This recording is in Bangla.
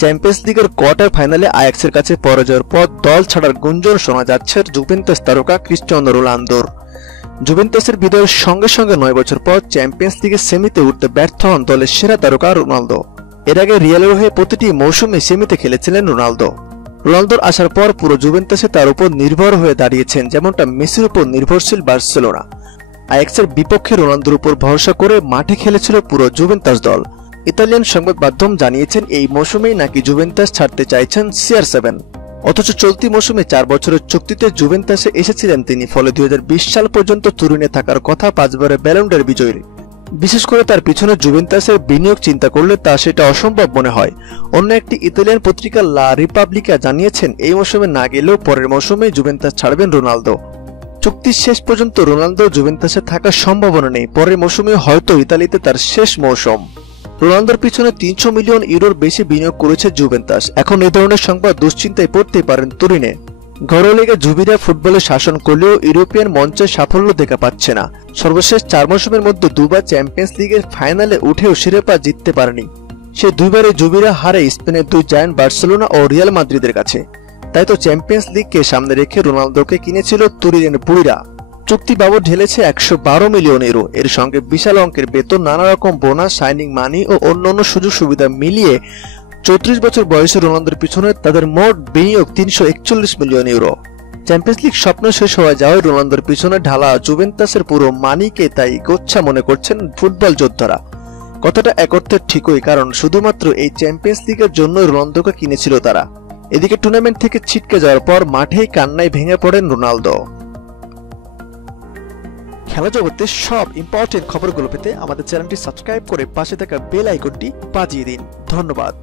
চ্যাম্পিয়ন্স লিগের কোয়ার্টার ফাইনালে আয়াক্সের কাছে পরাজয়ের পর দল ছাড়ার গুঞ্জন শোনা যাচ্ছে জুভেন্টাস তারকা ক্রিস্টিয়ানো রোনালদোর। জুভেন্টাসের বিদায়ের সঙ্গে সঙ্গে 9 বছর পর চ্যাম্পিয়ন্স লিগের সেমিতে উঠতে ব্যর্থ হন দলের সেরা তারকা রোনালদো। এর আগে রিয়ালের হয়ে প্রতিটি মৌসুমে সেমিতে খেলেছিলেন রোনালদো। রোনালদোর আসার পর পুরো জুভেন্টাসে তার উপর নির্ভর হয়ে দাঁড়িয়েছেন, যেমনটা মেসির উপর নির্ভরশীল বার্সেলোনা। আয়াক্সের বিপক্ষে রোনালদোর উপর ভরসা করে মাঠে খেলেছিল পুরো জুভেন্টাস দল। ইতালিয়ান সংবাদ মাধ্যম জানিয়েছেন এই মৌসুমেই নাকি জুভেন্টাস ছাড়তে চাইছেন CR7। অথচ চলতি মৌসুমে 4 বছরের চুক্তিতে জুভেন্টাসে এসেছিলেন তিনি, ফলে 2020 সাল পর্যন্ত তুরিনে থাকার কথা 5 বারের ব্যালন ড'র বিজয়ীর। বিশেষ করে তার পিছনে জুভেন্টাসের বিনিয়োগ চিন্তা করলে তা সেটা অসম্ভব মনে হয়। অন্য একটি ইতালিয়ান পত্রিকা লা রিপাবলিকা জানিয়েছেন এই মৌসুমে না গেলেও পরের মৌসুমে জুভেন্টাস ছাড়বেন রোনালদো। চুক্তির শেষ পর্যন্ত রোনালদো জুভেন্টাসে থাকার সম্ভাবনা নেই, পরের মৌসুমে হয়তো ইতালিতে তার শেষ মৌসুম। রোনালদোর পিছনে 300 মিলিয়ন ইউরোর বেশি বিনিয়োগ করেছে জুভেন্টাস। এখন এই ধরনের সংবাদ দুশ্চিন্তায় পড়তেই পারেন তুরিনে। ঘরোয়া লিগে জুবিরা ফুটবলে শাসন করলেও ইউরোপিয়ান মঞ্চে সাফল্য দেখা পাচ্ছে না। সর্বশেষ 4 মৌসুমের মধ্যে দুবার চ্যাম্পিয়ন্স লিগের ফাইনালে উঠেও শিরোপা জিততে পারেনি। সে দুইবারে জুবিরা হারে স্পেনের 2 জায়ান্ট বার্সেলোনা ও রিয়াল মাদ্রিদের কাছে। তাই তো চ্যাম্পিয়ন্স লিগকে সামনে রেখে রোনালদোকে কিনেছিল তুরিনের বুড়িরা। চুক্তি বাবদ ঢেলেছে 112 মিলিয়ন ইউরো। এর সঙ্গে বিশাল অঙ্কের বেতন, নানা রকম বোনাস, সাইনিং মানি ও অন্যান্য সুযোগ সুবিধা মিলিয়ে 34 বছর বয়সে রোনালদোর পিছনে তাদের মোট বিনিয়োগ 341 মিলিয়ন ইউরো। চ্যাম্পিয়ন্স লিগ স্বপ্ন শেষ হয়ে যাওয়ায় রোনালদোর পিছনে ঢালা জুভেন্টাসের পুরো মানিকে তাই গোচ্ছা মনে করছেন ফুটবল যোদ্ধারা। কথাটা এক অর্থে ঠিকই, কারণ শুধুমাত্র এই চ্যাম্পিয়ন্স লিগের জন্য রোনালদোকে কিনেছিল তারা। এদিকে টুর্নামেন্ট থেকে ছিটকে যাওয়ার পর মাঠেই কান্নায় ভেঙে পড়েন রোনালদো। খেলা জগতের সব ইম্পর্টেন্ট খবরগুলো পেতে আমাদের চ্যানেলটি সাবস্ক্রাইব করে পাশে থাকা বেল আইকনটি বাজিয়ে দিন। ধন্যবাদ।